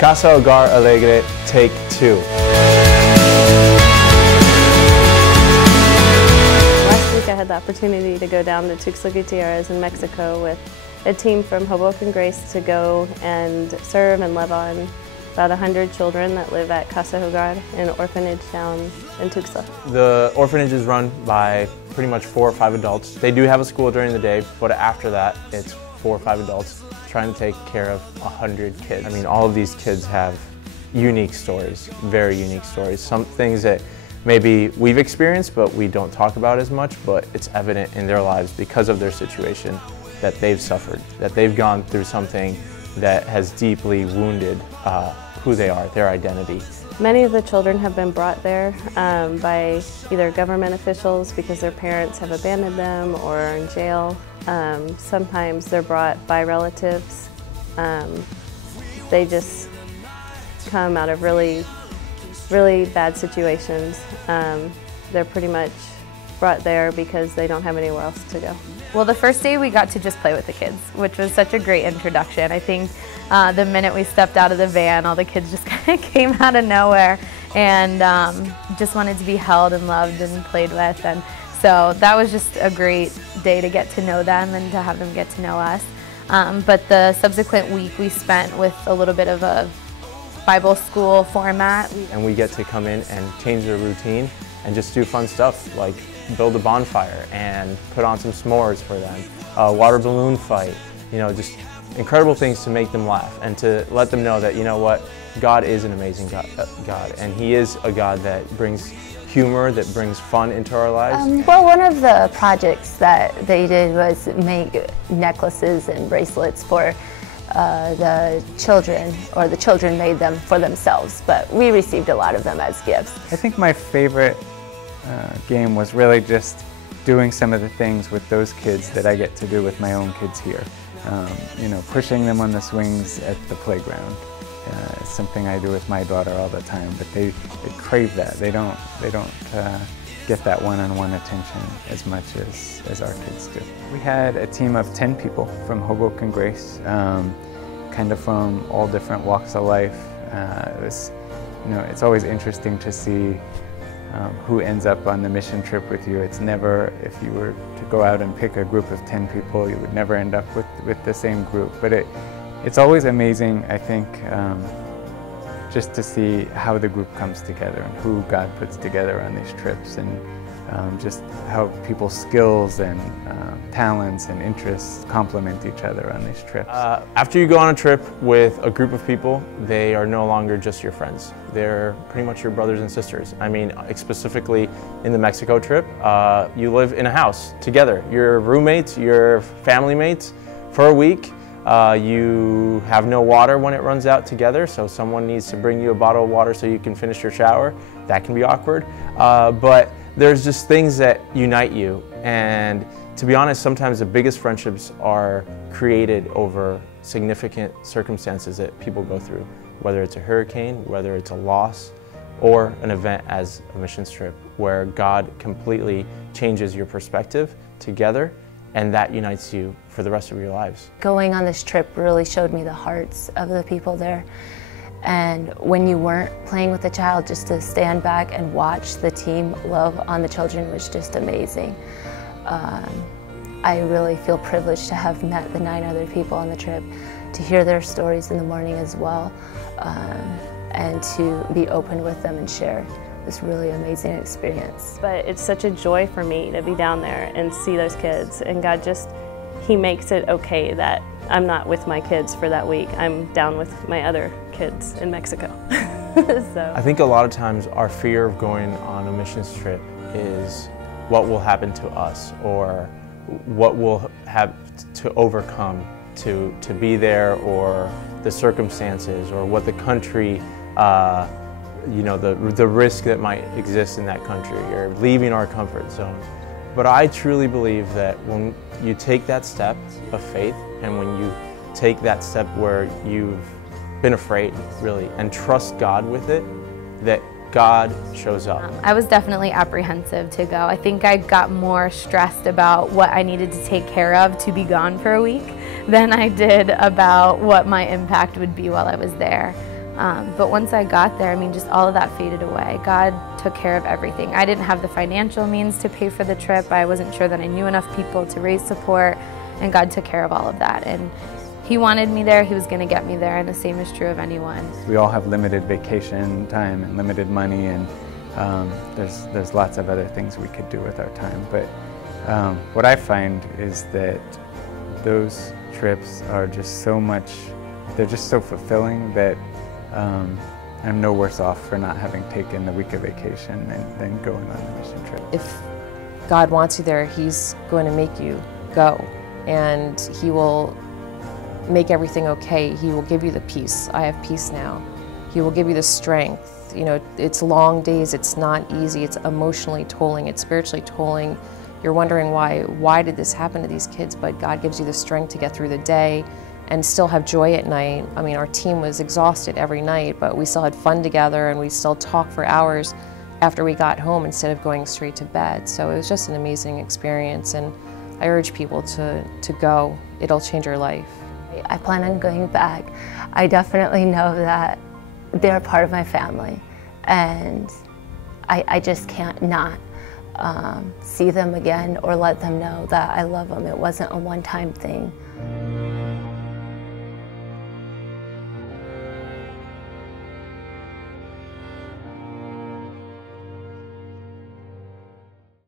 Casa Hogar Alegre, Take 2. Last week I had the opportunity to go down to Tuxtla Gutierrez in Mexico with a team from Hoboken Grace to go and serve and love on about 100 children that live at Casa Hogar, an orphanage down in Tuxtla. The orphanage is run by pretty much 4 or 5 adults. They do have a school during the day, but after that it's 4 or 5 adults trying to take care of 100 kids. I mean, all of these kids have unique stories, very unique stories. Some things that maybe we've experienced but we don't talk about as much, but it's evident in their lives because of their situation that they've suffered, that they've gone through something that has deeply wounded who they are, their identity. Many of the children have been brought there by either government officials because their parents have abandoned them or are in jail. Sometimes they're brought by relatives. They just come out of really bad situations. They're pretty much brought there because they don't have anywhere else to go. Well, the first day we got to just play with the kids, which was such a great introduction. I think the minute we stepped out of the van, all the kids just kind of came out of nowhere and just wanted to be held and loved and played with. And so that was just a great day to get to know them and to have them get to know us. But the subsequent week we spent with a little bit of a Bible school format. And we get to come in and change their routine and just do fun stuff like build a bonfire and put on some s'mores for them, a water balloon fight, you know, just incredible things to make them laugh and to let them know that, you know what, God is an amazing God, and He is a God that brings humor, that brings fun into our lives. Well, one of the projects that they did was make necklaces and bracelets for the children, or the children made them for themselves, but we received a lot of them as gifts. I think my favorite game was really just doing some of the things with those kids that I get to do with my own kids here. You know, pushing them on the swings at the playground. It's something I do with my daughter all the time, but they crave that. They don't get that one-on-one attention as much as our kids do. We had a team of 10 people from Hoboken Grace, kind of from all different walks of life. It was, you know, it's always interesting to see who ends up on the mission trip with you. It's never, if you were to go out and pick a group of 10 people, you would never end up with the same group. But it's always amazing, I think, just to see how the group comes together and who God puts together on these trips, and just how people's skills and talents and interests complement each other on these trips. After you go on a trip with a group of people, they are no longer just your friends. They're pretty much your brothers and sisters. I mean, specifically in the Mexico trip, you live in a house together. You're roommates, you're family mates for a week. You have no water when it runs out together, so someone needs to bring you a bottle of water so you can finish your shower. That can be awkward. But there's just things that unite you, and to be honest, sometimes the biggest friendships are created over significant circumstances that people go through, whether it's a hurricane, whether it's a loss, or an event as a missions trip where God completely changes your perspective together, and that unites you for the rest of your lives. Going on this trip really showed me the hearts of the people there. And when you weren't playing with the child, just to stand back and watch the team love on the children was just amazing. I really feel privileged to have met the 9 other people on the trip, to hear their stories in the morning as well, and to be open with them and share this really amazing experience. But it's such a joy for me to be down there and see those kids, and God just, He makes it okay that I'm not with my kids for that week. I'm down with my other kids in Mexico. So. I think a lot of times our fear of going on a missions trip is what will happen to us, or what we'll have to overcome to be there, or the circumstances, or what the country, you know, the risk that might exist in that country, or leaving our comfort zone. But I truly believe that when you take that step of faith, and when you take that step where you've been afraid, really, and trust God with it, that God shows up. I was definitely apprehensive to go. I think I got more stressed about what I needed to take care of to be gone for a week than I did about what my impact would be while I was there. But once I got there, I mean, just all of that faded away. God took care of everything. I didn't have the financial means to pay for the trip. I wasn't sure that I knew enough people to raise support, and God took care of all of that. And He wanted me there, He was going to get me there, and the same is true of anyone. We all have limited vacation time and limited money, and there's lots of other things we could do with our time. But what I find is that those trips are just so much, they're just so fulfilling that I'm no worse off for not having taken the week of vacation than going on the mission trip. If God wants you there, He's going to make you go, and He will make everything okay. He will give you the peace. I have peace now. He will give you the strength. You know, it's long days, it's not easy, it's emotionally tolling, it's spiritually tolling. You're wondering why did this happen to these kids, but God gives you the strength to get through the day and still have joy at night. I mean, our team was exhausted every night, but we still had fun together and we still talked for hours after we got home instead of going straight to bed. So it was just an amazing experience, and I urge people to go. It'll change your life. I plan on going back. I definitely know that they're part of my family, and I just can't not see them again or let them know that I love them. It wasn't a one-time thing.